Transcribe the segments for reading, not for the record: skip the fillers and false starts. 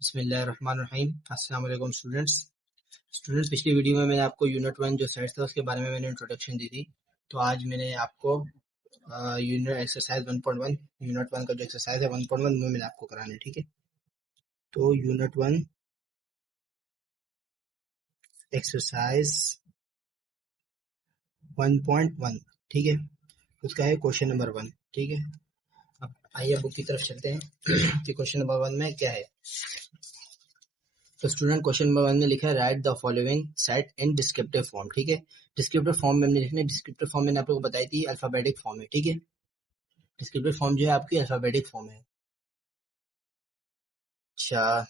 बिस्मिल्लाहिर्रहमानिर्रहीम। अस्सलाम वालेकुम स्टूडेंट्स पिछली वीडियो में मैंने आपको यूनिट 1 जो सेट्स था उसके बारे में मैंने इंट्रोडक्शन दी थी। तो आज मैंने आपको यूनिट एक्सरसाइज 1.1 यूनिट 1 का जो एक्सरसाइज है 1.1 में मैंने आपको कराना है। ठीक है, तो यूनिट 1 एक्सरसाइज 1.1, ठीक है, उसका है क्वेश्चन नंबर 1। ठीक है, अब आइए बुक की तरफ चलते हैं कि क्वेश्चन नंबर 1 में क्या है। तो स्टूडेंट क्वेश्चन नंबर 1 में लिखा है right the following set in descriptive form. ठीक है, डिस्क्रिप्टिव फॉर्म में हमने लिखना है। डिस्क्रिप्टिव फॉर्म मैंने आप लोगों को बताई थी अल्फाबेटिक फॉर्म है। ठीक है, डिस्क्रिप्टिव फॉर्म जो है आपकी अल्फाबेटिक फॉर्म है। अच्छा,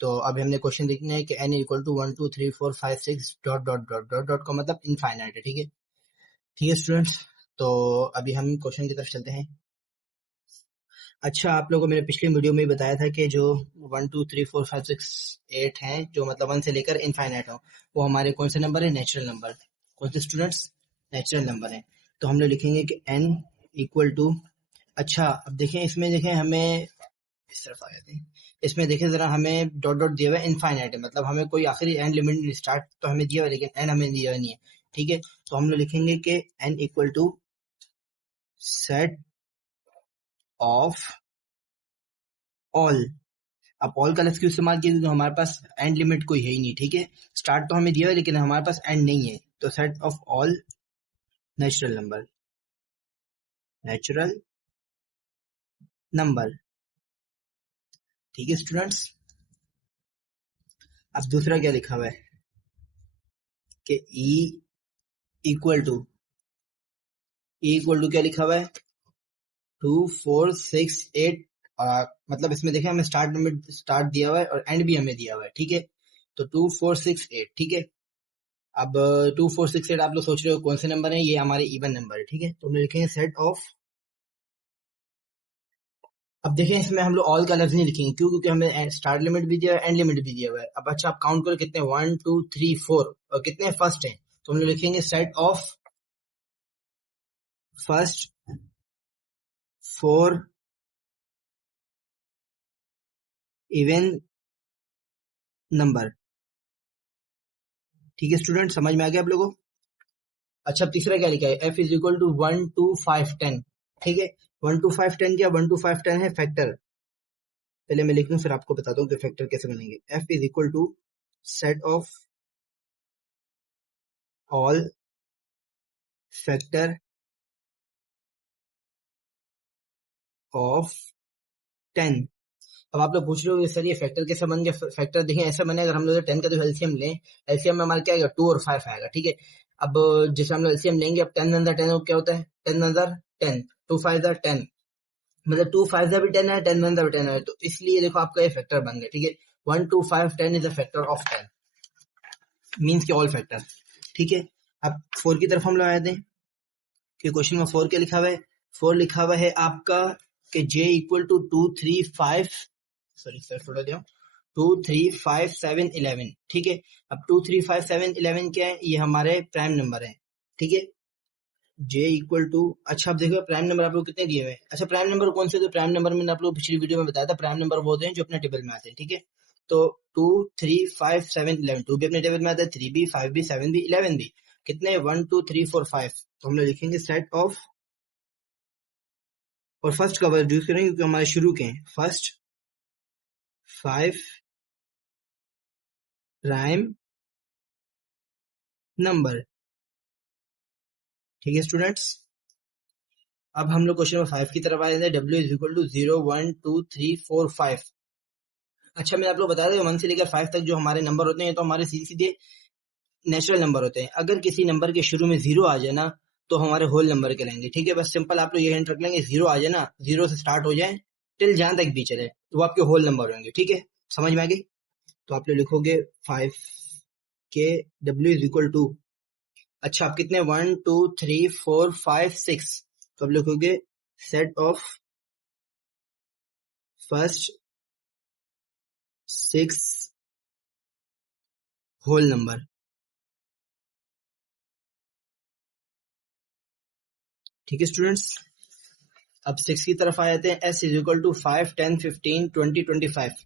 तो अभी हमने क्वेश्चन लिखना है कि n equal to 1 2 3 4 5 6 dot dot dot dot dot का मतलब इनफाइनाइट है। ठीक है स्टूडेंट्स, तो अभी हम क्वेश्चन की तरफ चलते हैं। अच्छा, आप लोगों को मैंने पिछले वीडियो में ही बताया था कि जो 1 2 3 4 5 6 8 हैं, जो मतलब 1 से लेकर इनफाइनाइट हो, वो हमारे कौन से नंबर है? Natural number. कौन से स्टूडेंट्स? नेचुरल नंबर है। तो हम लोग लिखेंगे कि n इक्वल टू, अच्छा अब देखें, इसमें देखें हमें इस तरफ आ जाते हैं। इसमें देखें जरा, हमें डॉट डॉट दिया हुआ है, इनफाइनाइट है, मतलब हमें कोई आखिरी एंड लिमिट नहीं, स्टार्ट तो हमें दिया हुआ है लेकिन एंड हमें दिया हुआ नहीं है। ठीक है, तो हम लोग लिखेंगे कि n equal to set of all. अब ऑल का लफ्ज क्यों इस्तेमाल किया? क्योंकि हमारे पास एंड लिमिट कोई है ही नहीं। ठीक है, स्टार्ट तो हमें दिया है लेकिन हमारे पास एंड नहीं है। तो set of all natural number, natural number. ठीक है स्टूडेंट्स, अब दूसरा क्या लिखा हुआ है कि ई इक्वल टू, क्या लिखा हुआ है? 2 4 6 8। मतलब इसमें देखें हमें स्टार्ट दिया हुआ है और एंड भी हमें दिया हुआ है। ठीक है, तो 2 4 6 8। ठीक है, अब 2 4 6 8 आप लोग सोच रहे हो कौन से नंबर है? ये हमारे इवन नंबर है। ठीक है, तो हम लिखेंगे सेट ऑफ, अब देखें इसमें हम लोग ऑल का लफ्ज नहीं लिखेंगे, क्यों? क्योंकि हमें स्टार्ट लिमिट भी दिया है, एंड लिमिट भी दिया हुआ है। अब अच्छा, आप काउंट करो कितने, 1 2 3 4 और कितने फर्स्ट हैं, तो हम लोग लिखेंगे set of first 4 even number. ठीक है स्टूडेंट, समझ में आ गया आप लोगों को? अच्छा, अब तीसरा क्या लिखा है? f is equal to 1 2 5 10। ठीक है, 1 2 5 10 क्या? 1 2 5 10 है फैक्टर। पहले मैं लिख लूं फिर आपको बताता हूँ कि फैक्टर कैसे बनेंगे। f is equal to set of all factor of 10। अब आप लोग पूछ रहे हो सर ये फैक्टर कैसे बन गया? फैक्टर देखें ऐसा बने, अगर हम लोग 10 का जो एलसीएम लें, एलसीएम में हमारा क्या आएगा? 2 और 5 आएगा। ठीक है, अब जैसे हम लोग एलसीएम लेंगे, अब 10 अंदर 10 क्या होता है? 10 अंदर 10, 2 5 10, मतलब 2 5 भी 10 है, 10 1 भी 10 है, तो इसलिए देखो आपका ये फैक्टर बन गया। ठीक है, 1 2 5 10 is a factor of 10, means के ऑल फैक्टर। ठीक है, अब 4 की तरफ हम लोग आए थे कि क्वेश्चन में 4 क्या लिखा हुआ है? 4 लिखा हुआ है आपका कि j equal to 2 3 5, sorry sir थोड़ा दिया, 2 3 5 7 11। ठीक है, अब 2 3 5 7 11 क्या है? ये हमारे प्राइम नंबर है। ठीक है, j इक्वल टू, अच्छा अब देखो प्राइम नंबर आप लोग कितने दिए हुए हैं। अच्छा, प्राइम नंबर कौन से? तो प्राइम नंबर मैंने आप लोग पिछली वीडियो में बताया था, प्राइम नंबर वो होते हैं जो अपने टेबल में आते हैं। ठीक है, तो 2 3 5 7 11, 2 भी अपने टेबल में आता है, 3 भी 5 भी 7 भी 11 भी, कितने? 1 2 3 4 5। तो हम लोग लिखेंगे सेट ऑफ, और फर्स्ट का वर्ड यूज करेंगे क्योंकि हमारे शुरू के हैं, फर्स्ट 5 प्राइम नंबर। ठीक है स्टूडेंट्स, अब हम लोग क्वेश्चन नंबर 5 की तरफ आए थे। w is equal to 0 1 2 3 4 5। अच्छा, मैं आप लोग बता दें 1 से लेकर 5 तक जो हमारे नंबर होते हैं तो हमारे सीधे सीधे नेचुरल नंबर होते हैं। अगर किसी नंबर के शुरू में 0 आ जाए ना, तो हमारे होल नंबर कहलाएंगे। ठीक है, बस सिंपल आप लोग ये हिंट रख लेंगे, 0 आ जाए ना, 0 से स्टार्ट हो जाए टिल जहां तक भी चले, तो वो आपके होल नंबर होंगे। ठीक है, समझ में आ गई? तो आप लोग लिखोगे 5 के w इज इक्वल टू, अच्छा आप कितने? 1 2 3 4 5 6, तो आप लिखोगे set of first 6 whole number. ठीक है स्टूडेंट्स, अब 6 की तरफ आ जाते हैं। s is equal to 5 10 15 20 25।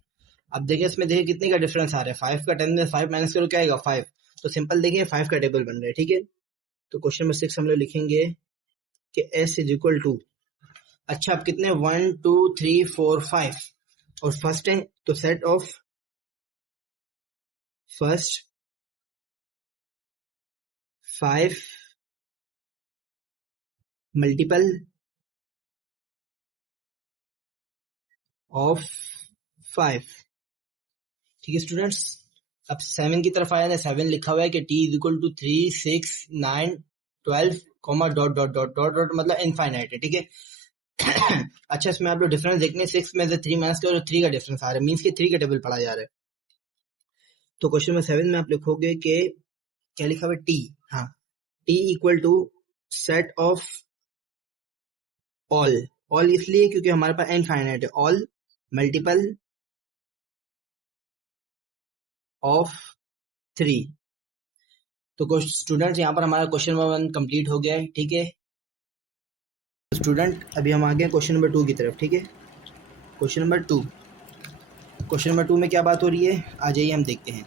अब देखिए इसमें देखिए कितने का डिफरेंस आ रहा है, 5 का 10 में 5 माइनस करो क्या आएगा 5, तो सिंपल देखिए 5 का टेबल बन रहा है, ठीक है। तो क्वेश्चन नंबर 6 हम लोग लिखेंगे कि s इज इक्वल टू, अच्छा अब कितने 1 2 3 4 5 और फर्स्ट है तो set of first 5 multiple of 5, ठीक है स्टूडेंट्स। अब 7 की तरफ आया ना, 7 लिखा हुआ है कि t is equal to 3 6 9 12 comma dot dot dot dot dot मतलब इनफाइनाइट है, ठीक है। अच्छा इसमें आप लोग डिफरेंस देखने 6 में से 3 माइनस करो, 3 का डिफरेंस आ रहा है, मीन्स के 3 का टेबल पढ़ा जा रहा है। तो क्वेश्चन नंबर 7 में आप लिखोगे कि क्या लिखा हुआ है t, हाँ t equal to set of all, all इसलिए क्योंकि हमारे पास इनफाइनाइट है, ऑल मल्टीपल ऑफ 3। तो स्टूडेंट्स यहाँ पर हमारा क्वेश्चन नंबर 1 कंप्लीट हो गया है, ठीक है। स्टूडेंट अभी हम आ गए क्वेश्चन नंबर 2 की तरफ, ठीक है। क्वेश्चन नंबर 2, क्वेश्चन नंबर 2 में क्या बात हो रही है, आ जाइए हम देखते हैं।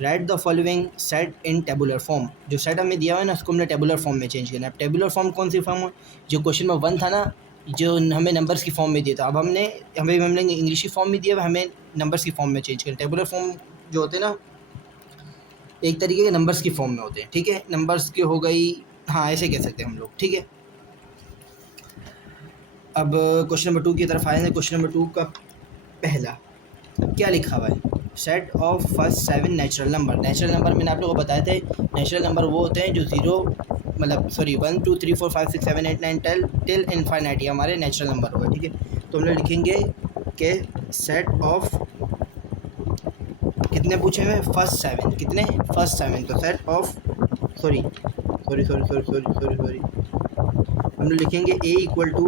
Right the following set in tabular form, जो सेट हमें दिया हुआ है ना उसको हमने टेबुलर फॉर्म में चेंज करना है। टेबुलर फॉर्म कौन सी फॉर्म है, जो क्वेश्चन नंबर 1 था ना, जो हमें नंबर्स की फॉर्म में दिया था, अब हमें इंग्लिश की फॉर्म में दिया हुआ, हमें नंबर्स की फॉर्म में चेंज करना। टेबुलर फॉर्म जो होते हैं ना एक तरीके के नंबर्स की फॉर्म में होते हैं, ठीक है। नंबर्स की हो गई, हाँ ऐसे कह सकते हैं हम लोग, ठीक है। अब क्वेश्चन नंबर 2 की तरफ आए हैं। क्वेश्चन नंबर 2 का पहला क्या लिखा हुआ है, set of first 7 natural number. Natural number मैंने आप लोगों को बताया थे, नेचुरल नंबर वो होते हैं जो 0 मतलब सॉरी 1 2 3 4 5 6 7 8 9 10 टिल इनफाइनाइट, ये हमारे नेचुरल नंबर होगा, ठीक है। तो हम लोग लिखेंगे कि सेट ऑफ कितने पूछे हुए, फर्स्ट 7, कितने फर्स्ट 7, तो set of sorry sorry sorry sorry sorry sorry sorry हम लोग लिखेंगे a इक्वल टू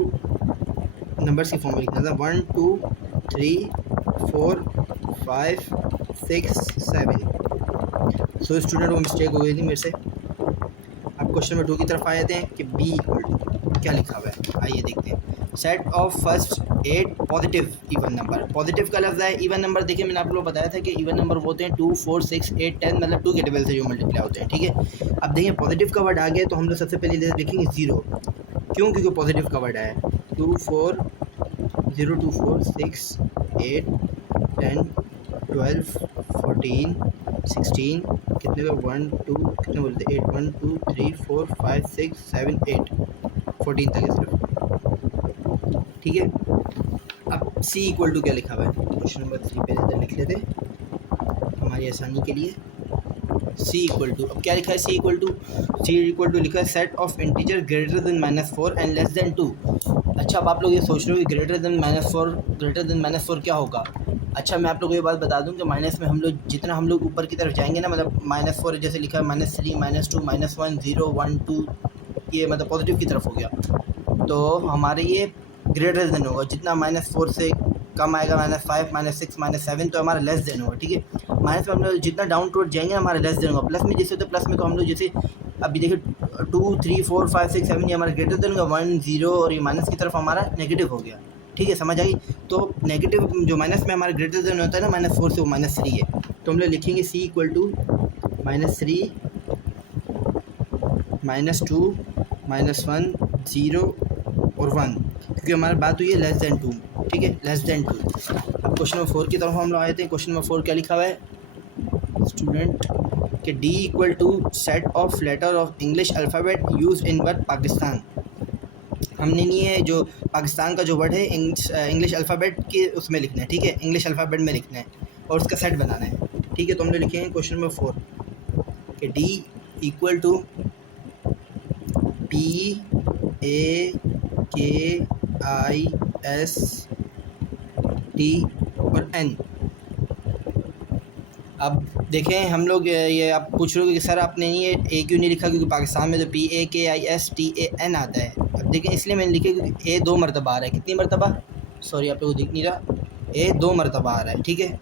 नंबर्स की फॉर्म में लिखना था 1 2 3 4 5 6 7। सो स्टूडेंट वो मिस्टेक हो गई थी मेरे से। अब क्वेश्चन नंबर 2 की तरफ आए थे कि b इक्वल टू क्या लिखा हुआ है, आइए देखते हैं। Set of first 8 positive even number, positive का लफ्ज़ है इवन नंबर। देखिए मैंने आप लोगों को बताया था कि इवन नंबर वो होते हैं 2 4 6 8 10 मतलब 2 के टेबल से जो मल्टीप्लाई होते हैं, ठीक है। अब देखिए पॉजिटिव का वर्ड आ गया तो हम लोग सबसे पहले लिखेंगे 0, क्यों, क्योंकि पॉजिटिव का वर्ड आया 2 4 0 2 4 6 8 10 12 14 16 कितने का 1 2 कितने बोलते 8 1 2 3 4 5 6 7 8 14 तक है सिर्फ, ठीक है। अब c इक्वल टू क्या लिखा हुआ है, क्वेश्चन नंबर 3 पे इधर लिख लेते हमारी आसानी के लिए। c इक्वल टू, अब क्या लिखा है, c इक्वल टू लिखा है set of integer greater than -4 and less than 2। अच्छा अब आप लोग ये सोच रहे हो कि ग्रेटर देन -4 क्या होगा। अच्छा मैं आप लोगों को ये बात बता दूं कि माइनस में हम लोग जितना हम लोग ऊपर की तरफ जाएंगे ना, मतलब -4 जैसे लिखा है -3 -2 -1 0 1 2, ये मतलब पॉजिटिव की तरफ हो गया, तो हमारे ये ग्रेटर देन होगा। जितना -4 से कम आएगा -5 -6 -7 तो हमारा लेस देन होगा, ठीक है। माइनस में हम लोग जितना डाउन टूवर्ड जाएंगे हमारा लेस देन होगा। प्लस में जैसे होता है, प्लस में तो हम लोग जैसे अभी देखिए 2 3 4 5 6 7 ये हमारा ग्रेटर देन होगा, 1 0 और ये माइनस की तरफ हमारा नेगेटिव हो गया, ठीक है, समझ आई। तो नेगेटिव जो माइनस में हमारा ग्रेटर देन होता है ना -4 से, वो -3 है। तो हम लोग लिखेंगे c इक्वल टू -3 -2 -1 0 और 1, क्योंकि हमारी बात हुई है लेस देन 2, ठीक है, लेस देन 2। अब क्वेश्चन नंबर 4 की तरफ हम लोग आए थे। क्वेश्चन नंबर 4 क्या लिखा हुआ है स्टूडेंट कि d equal to set of letter of English alphabet use in word Pakistan. हमने नहीं है जो पाकिस्तान का जो वर्ड है इंग्लिश अल्फ़ाबेट के उसमें लिखना है, ठीक है, इंग्लिश अल्फ़ाबेट में लिखना है और उसका सेट बनाना है, ठीक है। तो हम लोग लिखेंगे क्वेश्चन नंबर 4 कि d इक्वल टू PAKIST और N। अब देखें हम लोग ये आप पूछ रहे हो कि सर आपने ये ए क्यों नहीं लिखा, क्योंकि पाकिस्तान में तो PAKISTAN आता है। अब देखें इसलिए मैंने लिखा क्योंकि ए 2 मरतबा आ रहा है, कितनी मरतबा, सॉरी आप लोगों को दिख नहीं रहा, ए 2 मरतबा आ रहा है, ठीक है।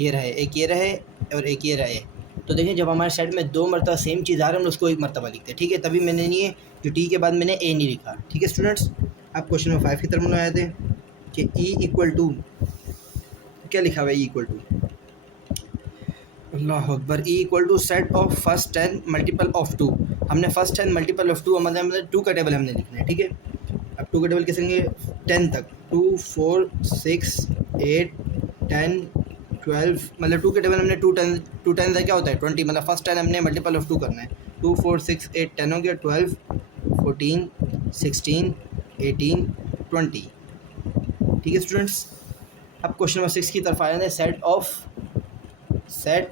ये रहे, एक ये रहे और एक ये रहे। तो देखें जब हमारे सेट में 2 मरतबा सेम चीज़ आ रहा है हम उसको 1 मरतबा लिखते हैं, ठीक है, तभी मैंने नहीं है जो टी के बाद मैंने ए नहीं लिखा, ठीक है स्टूडेंट्स। अब क्वेश्चन नंबर 5 की तरफ में आए थे कि ई इक्वल टू क्या लिखा हुआ है ई इक्वल टू, अल्लाह अकबर, E equal to set of first 10 multiple of 2। हमने फर्स्ट 10 मल्टीपल ऑफ 2 मतलब 2 का टेबल हमने लिखना है, ठीक है। अब 2 का टेबल कैसे लेंगे, 10 तक, 2 4 6 8 10 12, मतलब 2 के टेबल हमने 2 10 क्या होता है 20, मतलब फर्स्ट 10 हमने मल्टीपल ऑफ 2 करना है। 2 4 6 8 10 हो गया, 12 14 16 18 20, ठीक है स्टूडेंट्स। अब क्वेश्चन नंबर 6 की तरफ आ जाते हैं, set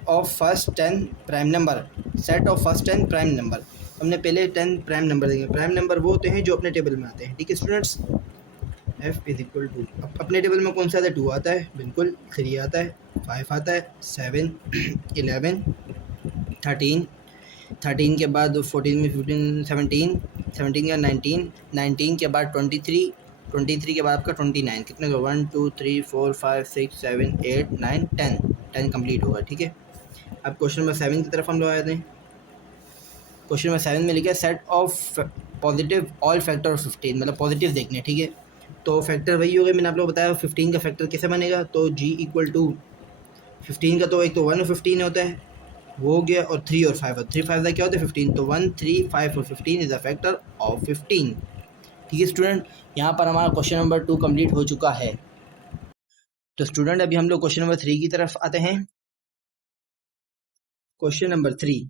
of first 10 prime number, set of first 10 prime number. हमने पहले 10 प्राइम नंबर देंगे, प्राइम नंबर वो होते हैं जो अपने टेबल में आते हैं, ठीक है students. f is equal to, अब अपने टेबल में कौन सा आता है, 2 आता है, बिल्कुल, 3 आता है, 5 आता है, 7 11 13, 13 के बाद 14 में 15 17, 17 के बाद 19, 19 के बाद 23, 23 के बाद आपका 29, कितने का 1 2 3 4 5 6 7 8 9 10, 10 कंप्लीट होगा, ठीक है। अब क्वेश्चन नंबर 7 की तरफ हम लोग आए थे। क्वेश्चन नंबर 7 में लिखा है set of positive all factor of 15, मतलब पॉजिटिव देखने, ठीक है। तो फैक्टर वही हो गया, मैंने आप लोग बताया 15 का फैक्टर कैसे बनेगा, तो g इक्वल टू 15 का तो एक तो 1 और 15 होता है, वो हो गया, और 3 और 5, और 3 5 का क्या होता है 15, तो 1 3 5 और 15 इज अ फैक्टर ऑफ 15, ठीक है स्टूडेंट। यहाँ पर हमारा क्वेश्चन नंबर 2 कंप्लीट हो चुका है। तो स्टूडेंट अभी हम लोग क्वेश्चन नंबर 3 की तरफ आते हैं। क्वेश्चन नंबर 3,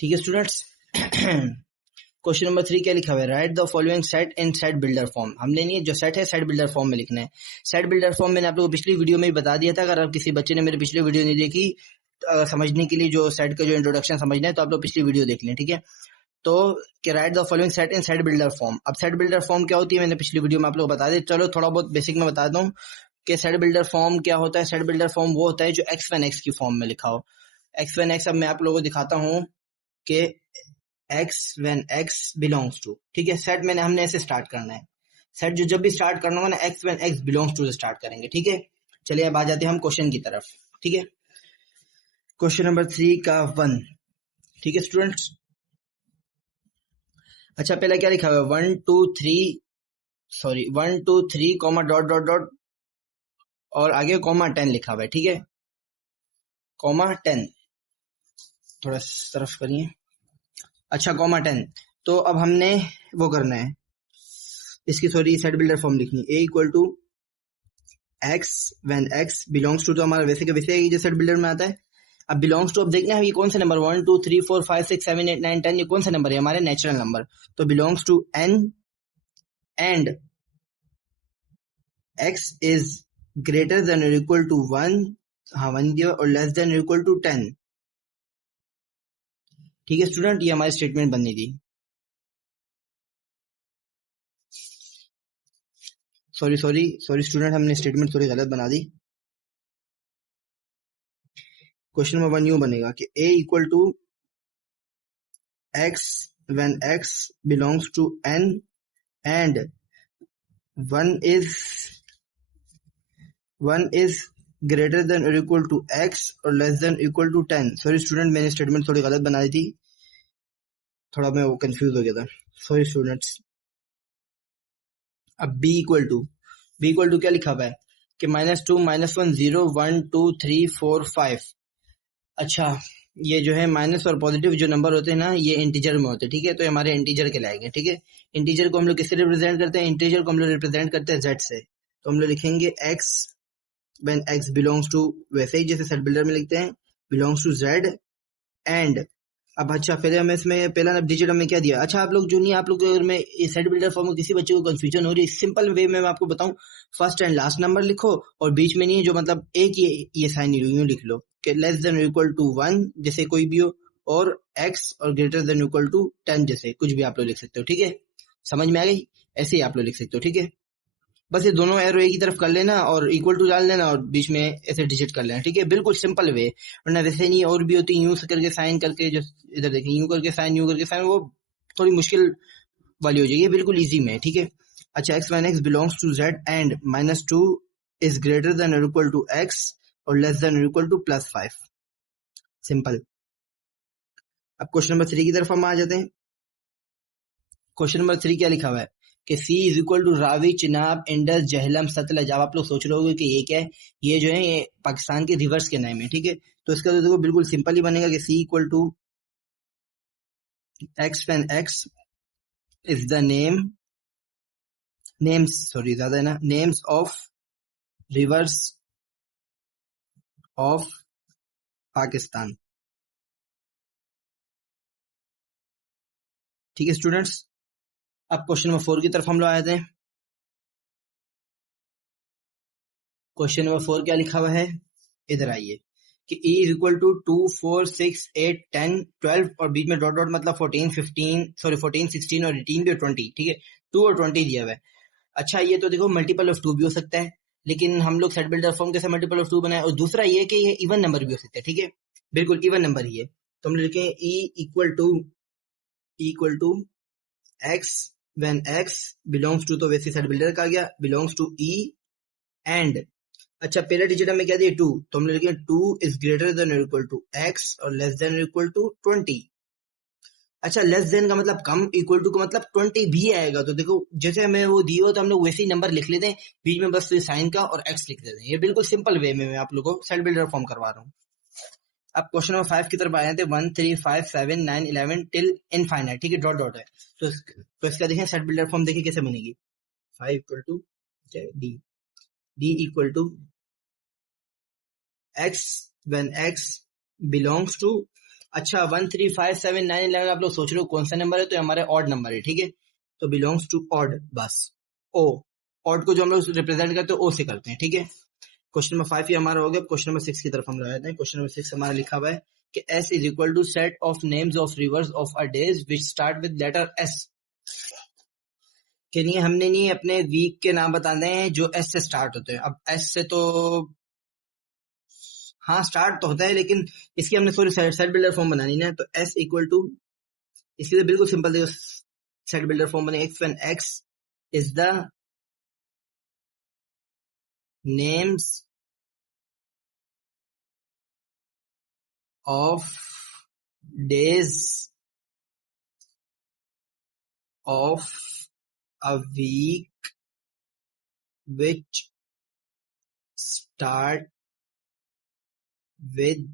ठीक है स्टूडेंट्स। क्वेश्चन नंबर 3 क्या लिखा हुआ है, right the following set in set builder form. हमने नहीं, जो सेट है सेट बिल्डर फॉर्म में लिखना है। सेट बिल्डर फॉर्म मैंने आप लोगों को पिछली वीडियो में ही बता दिया था, अगर आप किसी बच्चे ने मेरी पिछली वीडियो नहीं देखी, समझने के लिए जो सेट का जो इंट्रोडक्शन समझना है तो आप लोग पिछली वीडियो देख लें, ठीक है। तो कि right the following set in set builder form. अब सेट बिल्डर फॉर्म क्या होती है मैंने पिछली वीडियो में आप लोग बता दिया, चलो थोड़ा बहुत बेसिक में बता दूं कि सेट बिल्डर फॉर्म क्या होता है। सेट बिल्डर फॉर्म वो होता है जो x1 x की फॉर्म में लिखा हो। x1 x अब मैं आप लोगों को दिखाता हूँ कि x when x belongs to, ठीक है। सेट मैंने हमने ऐसे स्टार्ट करना है, सेट जो जब भी स्टार्ट करना होगा ना x when x belongs to से स्टार्ट करेंगे, ठीक है। चलिए अब आ जाते हैं हम क्वेश्चन की तरफ, ठीक है। क्वेश्चन नंबर 3 का 1, ठीक है स्टूडेंट्स। अच्छा पहले क्या लिखा हुआ है 1 2 3, sorry 1 2 3 comma dot dot dot और आगे कॉमा 10 लिखा हुआ है, ठीक है, कॉमा 10, थोड़ा तरफ करिए, अच्छा कॉमा 10। तो अब हमने वो करना है इसकी, सॉरी सेट बिल्डर फॉर्म लिखनी है, a equal to x when x belongs to, तो हमारा वैसे के वैसे ही जो सेट बिल्डर में आता है। अब बिलोंग्स टू, अब देखना है ये कौन सा नंबर 1 2 3 4 5 6 7 8 9 10, ये कौन सा नंबर है, हमारे नेचुरल नंबर। तो belongs to n and x is greater than और इक्वल टू 1, हाँ 1 दिया, और लेस देन और इक्वल टू 10, ठीक है स्टूडेंट। ये हमारी स्टेटमेंट बननी थी, सॉरी सॉरी सॉरी स्टूडेंट, हमने स्टेटमेंट थोड़ी गलत बना दी। क्वेश्चन नंबर 1 यूं बनेगा कि a equal to x when x belongs to n and 1 is greater than or equal to x और less than equal to 10। Sorry student, मैंने स्टेटमेंट थोड़ी गलत बना दी थी, थोड़ा मैं वो कंफ्यूज हो गया था, सॉरी स्टूडेंट्स। अब b इक्वल टू क्या लिखा हुआ है कि -2 -1 0 1 2 3 4 5। अच्छा ये जो है माइनस और पॉजिटिव जो नंबर होते हैं ना, ये इंटीजर में होते हैं, ठीक है। तो हमारे इंटीजर कहलाएंगे, ठीक है। इंटीजर को हम लोग किससे रिप्रेजेंट करते हैं, इंटीजर को हम लोग रिप्रेजेंट करते हैं z से। तो हम लोग लिखेंगे x when x belongs to, वैसे ही जैसे सेट बिल्डर में लिखते हैं, belongs to z एंड। अब अच्छा पहले हमें इसमें पहला डिजिट हमने क्या दिया। अच्छा आप लोग जो नहीं, आप लोग अगर मैं सेट बिल्डर फॉर्म में किसी बच्चे को कंफ्यूजन हो रही है, सिंपल वे में मैं आपको बताऊं, फर्स्ट एंड लास्ट नंबर लिखो और बीच में नहीं है जो मतलब एक ये साइन यूं लिख लो कि लेस देन इक्वल टू 1 जैसे कोई भी हो, और x और ग्रेटर देन इक्वल टू 10 जैसे कुछ भी आप लोग लिख सकते हो, ठीक है। समझ में आ गई, ऐसे ही आप लोग लिख सकते हो, ठीक है। बस ये दोनों एरो एक ही तरफ कर लेना और इक्वल टू डाल लेना और बीच में ऐसे डिजिट कर लेना, ठीक है। बिल्कुल सिंपल वे, वरना वैसे नहीं और भी होती यूं करके साइन करके, जो इधर देखें यूं करके साइन वो थोड़ी मुश्किल वाली हो जाएगी, बिल्कुल इजी में, ठीक है। अच्छा x when x belongs to z and -2 is greater than or equal to x और less than or equal to +5, simple. अब क्वेश्चन नंबर 3 की तरफ हम आ जाते हैं। क्वेश्चन नंबर 3 क्या लिखा हुआ है कि C is equal to Ravi, Chenab, Indus, Jhelum, Sutlej. अब आप लोग सोच रहे होगे कि ये क्या है, ये जो है ये पाकिस्तान के रिवर्स के नाम है, ठीक है। तो इसका तो देखो बिल्कुल सिंपल ही बनेगा कि C equal to X when X is the names of rivers of Pakistan. ठीक है स्टूडेंट्स, अब क्वेश्चन नंबर 4 की तरफ हम लोग आए थे। क्वेश्चन नंबर 4 क्या लिखा हुआ है, इधर आइए कि e इज इक्वल टू 2 4 6 8 10 12 और बीच में डॉट डॉट मतलब 14 15 सॉरी 14 16 और 18 भी और 20, ठीक है। 2 और 20 दिया हुआ है। अच्छा ये तो देखो मल्टीपल ऑफ 2 भी हो सकता है, लेकिन हम लोग सेट बिल्डर फॉर्म कैसे मल्टीपल ऑफ 2 बनाए, और दूसरा ये कि ये इवन नंबर भी हो सकता है, ठीक है। बिल्कुल इवन नंबर ही है, तो हम लिखें e equal to x when x belongs to, तो वैसे सेट बिल्डर का आ गया, बिलोंग्स टू e एंड, अच्छा पहला डिजिट हमें क्या दिया 2, तो हम लिखेंगे 2 इज ग्रेटर देन और इक्वल टू x और लेस देन और इक्वल टू 20। अच्छा लेस देन का मतलब कम, इक्वल टू का मतलब 20 भी आएगा। तो देखो जैसे हमें वो दिए हो तो हम लोग वैसे ही नंबर लिख लेते हैं, बीच में बस साइन का और x लिख देते हैं। ये बिल्कुल सिंपल वे में मैं आप लोगों को सेट बिल्डर फॉर्म करवा रहा हूँ। अब क्वेश्चन नंबर 5 की तरफ आए थे, 1 3 5 7 9 11 टिल इनफाइनाइट, ठीक है, डॉट डॉट है। तो इसका देखें सेट बिल्डर फॉर्म देखिए कैसे बनेगी। 5 equal to D, D equal to x when x belongs to, अच्छा 1 3 5 7 9 11 आप लोग सोच रहे हो कौन सा नंबर है, तो हमारे ऑड नंबर है, ठीक है। तो बिलोंग्स टू ऑड, बस ओ, ऑड को जो हम लोग रिप्रेजेंट करते हैं ओ से करते हैं, ठीक है। क्वेश्चन नंबर 5 ये हमारा हो गया। क्वेश्चन नंबर 6 की तरफ हम लोग आते हैं। क्वेश्चन नंबर 6 हमारा लिखा हुआ है कि s is equal to set of names of rivers of a days which start with letter s। के लिए हमने नहीं अपने वीक के नाम बताने हैं जो s से स्टार्ट होते हैं। अब s से तो हाँ स्टार्ट तो होता है, लेकिन इसकी हमने थोड़ी सेट बिल्डर फॉर्म बनानी ना, तो s इक्वल टू, इसके लिए बिल्कुल सिंपल देखो सेट बिल्डर फॉर्म बने, x when x is the names of days of a week which start with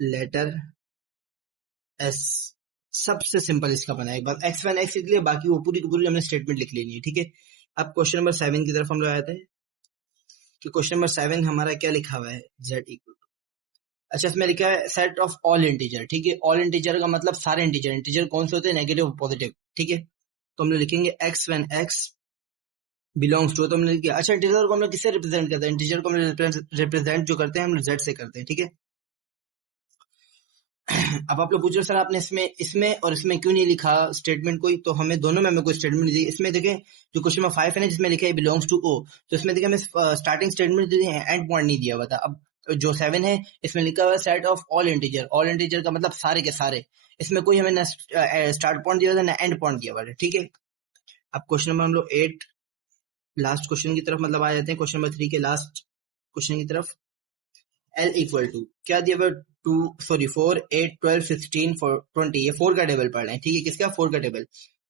letter s। सबसे सिंपल इसका बना है, एक बार x व्हेन x लिख लिया, बाकी वो पूरी की पूरी हमने स्टेटमेंट लिख लेनी है, ठीक है। अब क्वेश्चन नंबर 7 की तरफ हम लोग आए थे कि क्वेश्चन नंबर 7 हमारा क्या लिखा हुआ है, z इक्वल, अच्छा इसमें लिखा है सेट ऑफ ऑल इंटीजर, ठीक है। ऑल इंटीजर का मतलब सारे इंटीजर, इंटीजर कौन से होते हैं, नेगेटिव और पॉजिटिव, ठीक है। तो हम लोग लिखेंगे x when x belongs to, तो हमने लिखा, अच्छा इंटीजर को हम लोग किससे रिप्रेजेंट करते हैं, इंटीजर को हम रिप्रेजेंट जो करते हैं हम लोग z से करते हैं, ठीक है। अब आप लोग पूछ रहे हो सर आपने इसमें इसमें और इसमें क्यों नहीं लिखा स्टेटमेंट कोई, तो हमें दोनों में हमें कोई स्टेटमेंट नहीं दी। इसमें देखें जो क्वेश्चन नंबर 5 है ना जिसमें लिखा है बिलोंग्स टू ओ, तो इसमें देखें हमें स्टार्टिंग स्टेटमेंट दी है, एंड पॉइंट नहीं दिया हुआ था। अब जो 7 है इसमें लिखा हुआ है set of all integer, all integer का मतलब सारे के सारे, इसमें कोई हमें ना स्टार्ट पॉइंट दिया हुआ था ना एंड पॉइंट दिया हुआ था, ठीक है। अब क्वेश्चन नंबर हम लोग 8 लास्ट क्वेश्चन की तरफ मतलब आ जाते हैं, क्वेश्चन नंबर 3 के लास्ट क्वेश्चन की तरफ। L इक्वल टू क्या दिया हुआ, 4 8 12 16 20, ये 4 का टेबल पढ़ रहे हैं, ठीक है, किसका 4 का टेबल।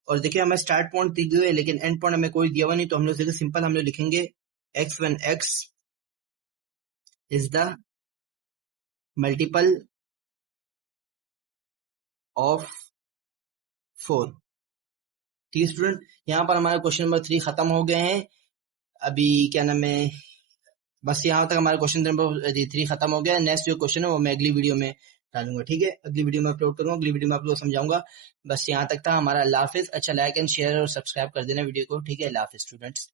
और देखिए हमें स्टार्ट पॉइंट दिए हुए लेकिन एंड पॉइंट हमें कोई दिया हुआ नहीं, तो हम लोग देखिए सिंपल हम लोग लिखेंगे x when x is the multiple of 4, ठीक है स्टूडेंट। यहाँ पर हमारा क्वेश्चन नंबर 3 खत्म हो गए हैं। अभी क्या नाम है, बस यहाँ तक हमारा क्वेश्चन नंबर 3 खत्म हो गया। नेक्स्ट जो क्वेश्चन है वो मैं अगली वीडियो में डालूंगा, ठीक है, अगली वीडियो में अपलोड करूंगा, अगली वीडियो में आप लोग समझाऊंगा। बस यहाँ तक था हमारा, अल्लाह हाफिज। अच्छा लाइक एंड शेयर और सब्सक्राइब कर देना वीडियो को, ठीक है, अल्लाह हाफिज स्टूडेंट्स।